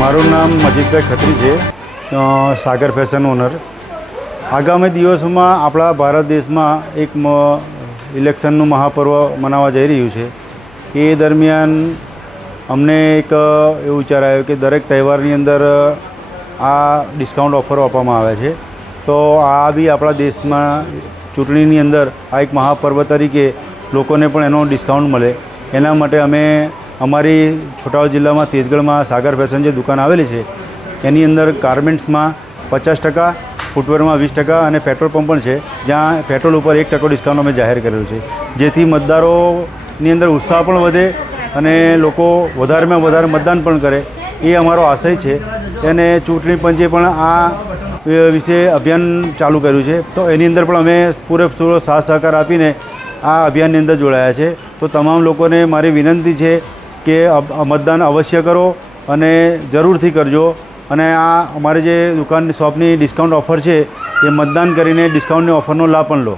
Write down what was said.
મારું નામ મજીદભાઈ ખત્રી છે. Sagar fashion owner. આગામી દિવસોમાં આપણા ભારત દેશમાં એક ઇલેક્શનનું મહાપર્વ મનાવવા જઈ રહ્યું છે. એ દરમિયાન અમને એક એવું વિચાર આવ્યો કે દરેક તહેવારની અંદર આ ડિસ્કાઉન્ટ ઓફરો આપવામાં આવે છે. તો આ બી આપણા દેશમાં ચૂંટણીની અંદર આ એક મહાપર્વ તરીકે લોકોને પણ એનો ડિસ્કાઉન્ટ મળે. એના માટે અમે અમારી છોટાઉદેપુર જિલ્લામાં તેજગઢમાં સાગર ફેશન જે દુકાન આવેલી છે, એની અંદર ગાર્મેન્ટ્સમાં પચાસ ટકા, ફૂટવેરમાં વીસ ટકા અને પેટ્રોલ પંપ પણ છે, જ્યાં પેટ્રોલ ઉપર એક ટકો ડિસ્કાઉન્ટ અમે જાહેર કરેલું છે. જેથી મતદારોની અંદર ઉત્સાહ પણ વધે અને લોકો વધારેમાં વધારે મતદાન પણ કરે, એ અમારો આશય છે. અને ચૂંટણી પંચે પણ આ વિશે અભિયાન ચાલુ કર્યું છે. તો એની અંદર પણ અમે પૂરેપૂરો સાથ સહકાર આપીને આ અભિયાનની અંદર જોડાયા છે. તો તમામ લોકોને મારી વિનંતી છે કે મતદાન અવશ્ય કરો અને જરૂરથી કરજો. અને આ અમારી જે દુકાનની, શોપની ડિસ્કાઉન્ટ ઓફર છે, એ મતદાન કરીને ડિસ્કાઉન્ટની ઓફરનો લાભ પણ લો.